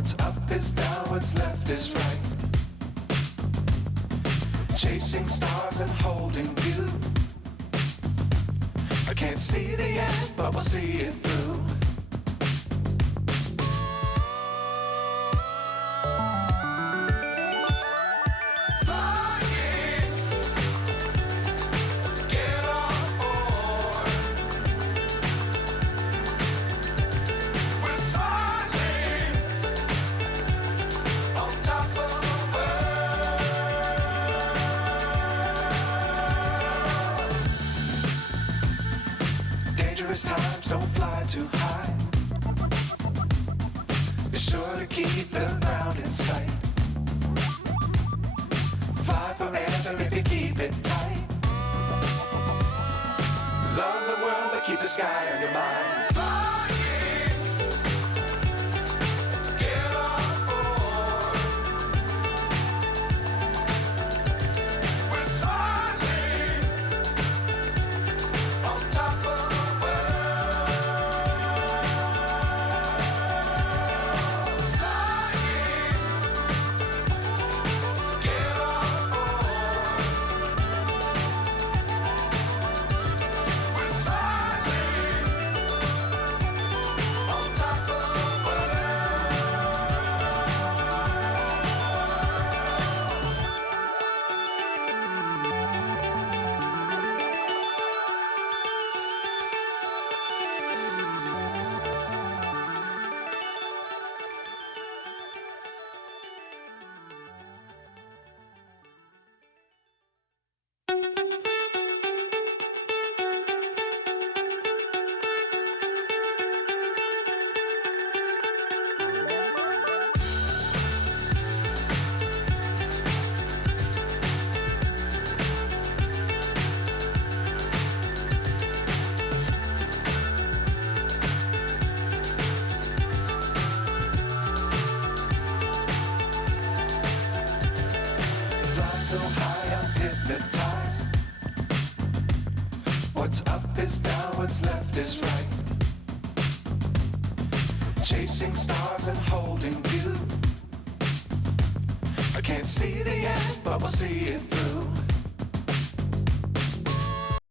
What's up is down, what's left is right. Chasing stars and holding you. I can't see the end, but we'll see it through. Times don't fly too high. Be sure to keep the ground in sight. Fly forever if you keep it tight. Love the world but keep the sky on your mind. So high I'm hypnotized. What's up is down, what's left is right. Chasing stars and holding you. I can't see the end, but we'll see it through.